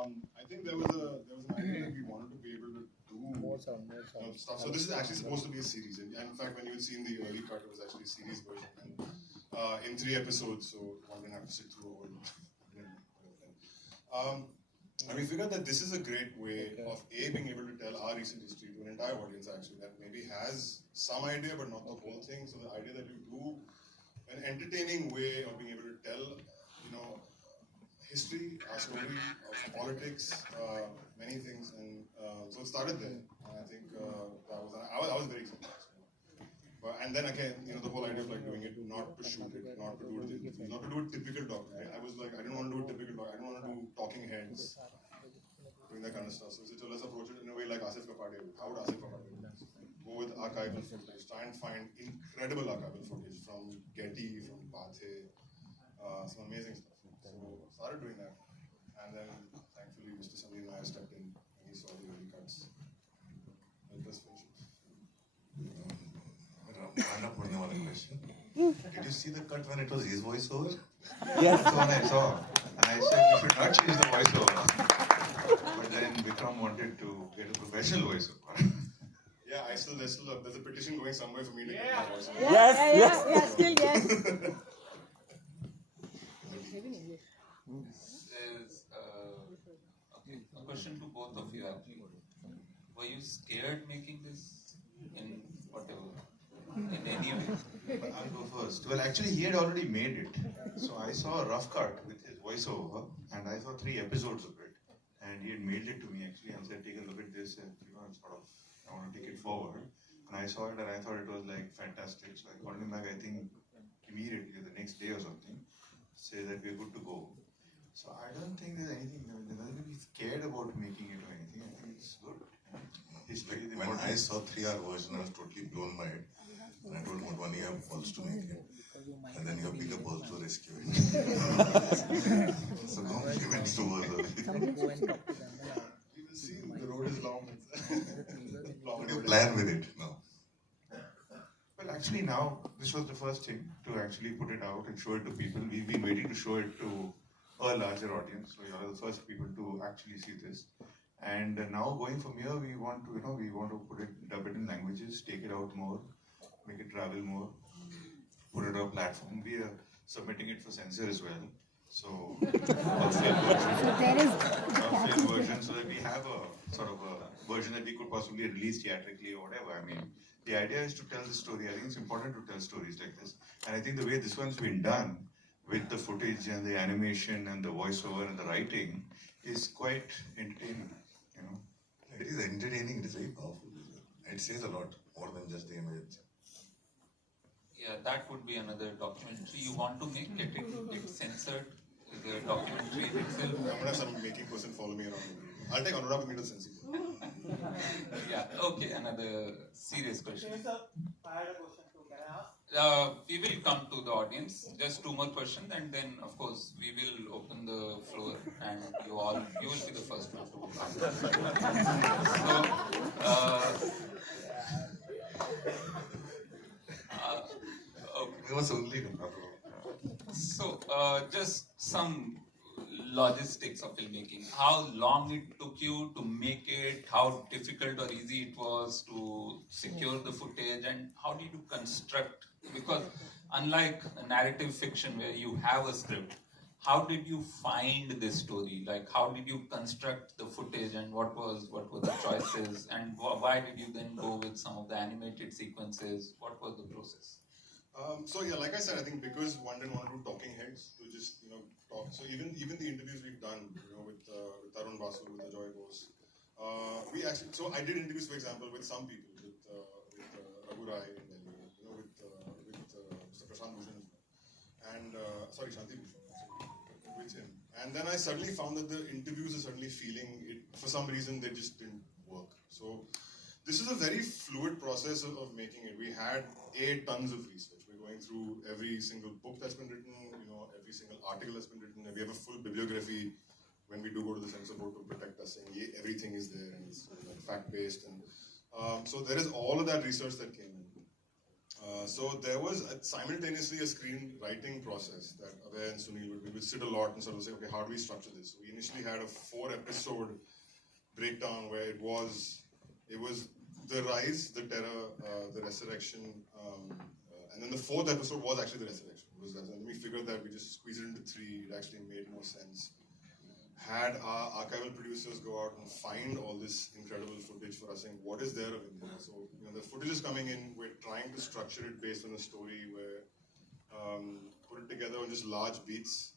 I think there was an idea that we wanted to be able to do stuff. So this is actually supposed to be a series, and in fact, when you would see in the early cut, it was actually a series version, and in 3 episodes, so one didn't have to sit through a whole. And we figured that this is a great way of being able to tell our recent history to an entire audience actually that maybe has some idea but not the whole thing. So the idea that you do an entertaining way of being able to tell, history, our story, of politics, many things, and so it started there. And I think I was very excited. And then again, the whole idea of like doing it, not to shoot it, not to do it, not to do a typical doc. I was like, I didn't want to do a typical doc. I didn't want to do talking heads, doing that kind of stuff. So let's approach it in a way like Asif Kapadia would. How would Asif Kapadia would? Go with archival footage, try and find incredible archival footage from Getty, from Pathe, some amazing stuff. So started doing that, and then thankfully Mr. Sandeep Nair stepped in and he saw the early cuts. Helped us finish it. Question. Did you see the cut when it was his voiceover? Yes. That's the one I saw. And I said, you should not change the voiceover. But then Vikram wanted to get a professional voiceover. Yeah, there's a petition going somewhere for me to get my voiceover. Yes. Still yes. There's a question to both of you actually. Were you scared making this in whatever? In any way? I'll go first. Well, actually, he had already made it. So I saw a rough cut with his voiceover, and I saw 3 episodes of it. And he had mailed it to me actually and said, take a look at this, and I want to take it forward. And I saw it and I thought it was like fantastic. So I called him back, I think immediately the next day or something, say that we're good to go. So I don't think there's anything, there's nothing to be scared about making it or anything. I think it's good. When I saw 3-hour version, I was totally blown by it. And I told Motwani, you have balls to make it. And then you have bigger balls to rescue it. So compliments to both of you. You can see the road is long. What do you plan with it now? Well, actually now, this was the first thing to actually put it out and show it to people. We've been waiting to show it to a larger audience. So you are the first people to actually see this. And now going from here, we want to put it, dub it in languages, take it out more, make it travel more, put it on a platform. We are submitting it for censor as well. So, a film version, so that we have a sort of a version that we could possibly release theatrically or whatever. I mean, the idea is to tell the story. I think it's important to tell stories like this. And I think the way this one's been done, with the footage and the animation and the voiceover and the writing, is quite entertaining. It is entertaining, it is very powerful. It says a lot, more than just the image. Yeah, that would be another documentary you want to make. Get it censored, the documentary itself. I'm gonna have some making person follow me around. I'll take Anurag with me to the censor. Yeah, okay, another serious question. Yes, sir. I had a question too. Can I ask? We will come to the audience. Just 2 more questions, and then, of course, we will open the floor, and you will be the first one to answer. It was only So, just some logistics of filmmaking. How long it took you to make it, how difficult or easy it was to secure the footage, and how did you construct, because unlike a narrative fiction where you have a script, how did you find this story? Like, how did you construct the footage, and what were the choices, and why did you then go with some of the animated sequences? What was the process? So yeah, like I said, I think because one didn't want to do talking heads, to just talk. So even the interviews we've done, with Tarun Basu, with Ajoy Bose, we actually. So I did interviews, for example, with some people, with Raghu Rai in Delhi, with Mr. Prashant Bhushan, and Shanti Bhushan, with him. And then I suddenly found that the interviews are suddenly feeling it. For some reason, they just didn't work. So this is a very fluid process of making it. We had tons of research. We're going through every single book that's been written, every single article that's been written. We have a full bibliography when we do go to the censor board to protect us, saying everything is there and it's fact-based. And so there is all of that research that came in. So there was simultaneously a screenwriting process that Abhay and Sunil would sit a lot and sort of say, okay, how do we structure this? So we initially had a 4-episode breakdown where it was the rise, the terror, the resurrection, and then the 4th episode was actually the resurrection. And we figured that we just squeezed it into 3. It actually made more sense. Had our archival producers go out and find all this incredible footage for us, saying what is there of Indira. So the footage is coming in. We're trying to structure it based on a story where put it together on just large beats.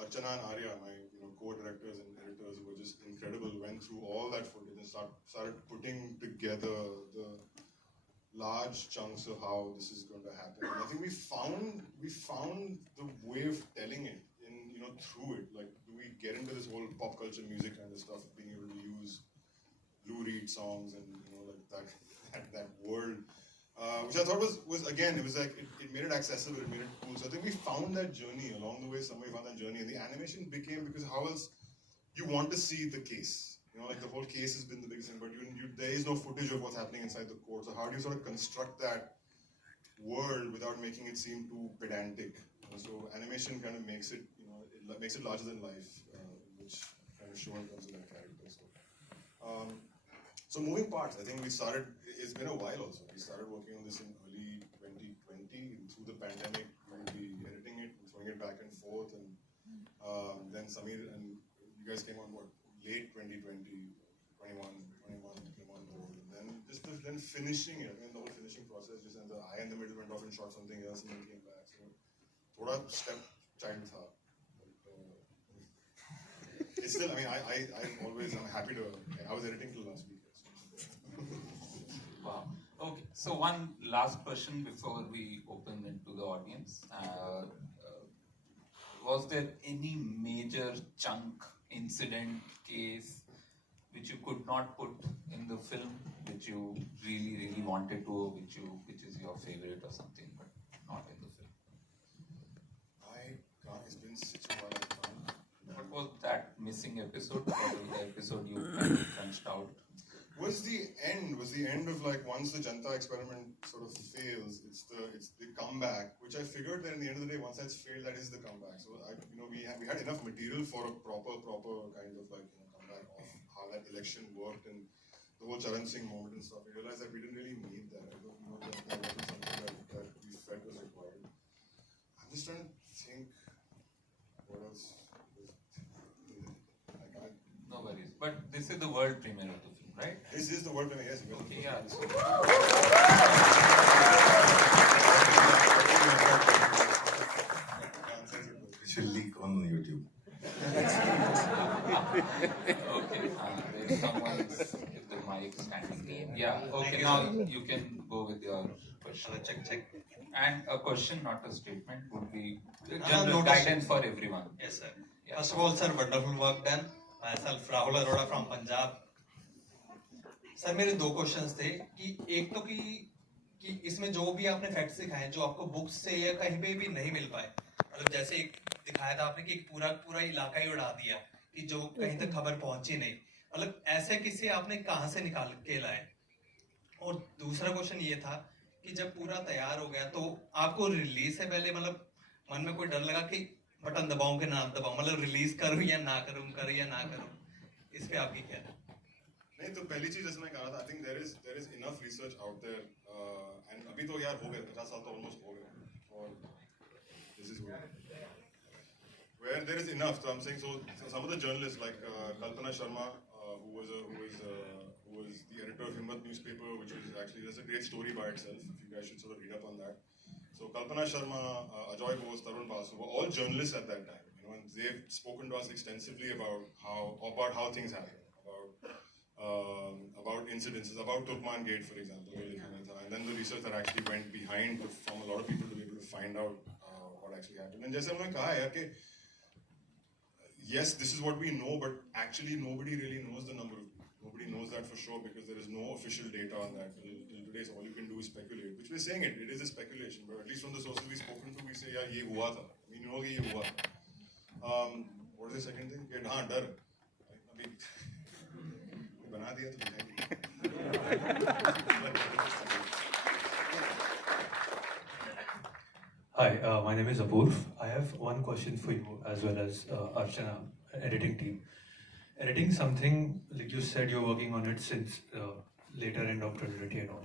Archana and Arya, my co-directors and editors, were just incredible. Went through all that footage and started putting together the large chunks of how this is going to happen. And I think we found the way of telling it in through it. Like, do we get into this whole pop culture music kind of stuff, being able to use Lou Reed songs and like that world, which I thought was again, it was like it made it accessible, it made it cool. So I think we found that journey along the way. Somebody found that journey, and the animation became, because how else you want to see the case. Like the whole case has been the biggest thing, but there is no footage of what's happening inside the court. So how do you sort of construct that world without making it seem too pedantic? So animation kind of makes it, it makes it larger than life, which kind of show in terms of that character. So moving parts, I think we started. It's been a while also. We started working on this in early 2020. Through the pandemic, we would be editing it, and throwing it back and forth, and then Samir and you guys came on board late 2020, 21 came on board, and then finishing it. I mean, the whole finishing process just ended. I in the middle went off and shot something else, and then came back. So, thoda step child tha. It's still. I mean, I'm happy to. I was editing till last week. So. Wow. Okay. So one last question before we open it to the audience. Was there any major chunk, incident, case which you could not put in the film, which you really, really wanted to, or which is your favorite or something, but not in the film? It's been such a while. What was that missing episode? What was the episode you kind of crunched out? Was the end of like, once the Janta experiment sort of fails, it's the comeback, which I figured that in the end of the day, once that's failed, that is the comeback. So we had enough material for a proper kind of like comeback of how that election worked and the whole Charan Singh moment and stuff. We realized that we didn't really need that. I don't know that wasn't something that we felt was required. I'm just trying to think what else. No worries. But this is the world premiere of the film, right? This is the world premiere, yes. Okay, yeah. It should leak on YouTube. Okay, there's someone with the mic standing there. Yeah, okay, now you can go with your question. Check. And a question, not a statement, would be No, general no, guidance for everyone. Yes, sir. Yeah. First of all, sir, wonderful work done. Myself, Rahul Arora from Punjab. Sir मेरे 2 questions थे कि एक तो कि इसमें जो भी आपने फैक्ट्स दिखाए जो आपको बुक्स से या कहीं पे भी नहीं मिल पाए, मतलब जैसे एक दिखाया था आपने कि एक पूरा इलाका ही उड़ा दिया कि जो कहीं तक खबर पहुंची नहीं, मतलब ऐसे किस्से आपने कहां से निकाल के लाए? और दूसरा क्वेश्चन ये था कि जब पूरा तैयार हो गया तो आपको रिलीज से पहले मतलब मन में कोई डर लगा कि बटन दबाऊं कि ना दबाऊं, मतलब रिलीज करूं या ना करूं, इस पे आपकी क्या है? नहीं, तो पहली चीज जैसे मैं कहा था, I think there is enough research out there, and अभी तो यार हो गए 50 साल तो ऑलमोस्ट हो गए, और this is where there is enough. So I'm saying, so some of the journalists like Kalpana Sharma, who was the editor of Himmat newspaper, which is actually, that's a great story by itself. If you guys should sort of read up on that. So Kalpana Sharma, Ajoy Bose, Tarun Basu were all journalists at that time, and they've spoken to us extensively about how things happen, about incidences, about Turkman Gate, for example, and then the research that actually went behind from a lot of people to be able to find out what actually happened. And just like I yes, this is what we know, but actually nobody really knows the number of people. Nobody knows that for sure because there is no official data on that. Till today, so all you can do is speculate, which we're saying it is a speculation, but at least from the sources we've spoken to, we say, yeah, ye hua tha. We know ye hua tha. What is the second thing? Dar. Abhi bana diya to dikhai. My name is Apurv. I have one question for you as well as Archana, editing team. Editing something, like you said, you're working on it since later end of 2020 and all.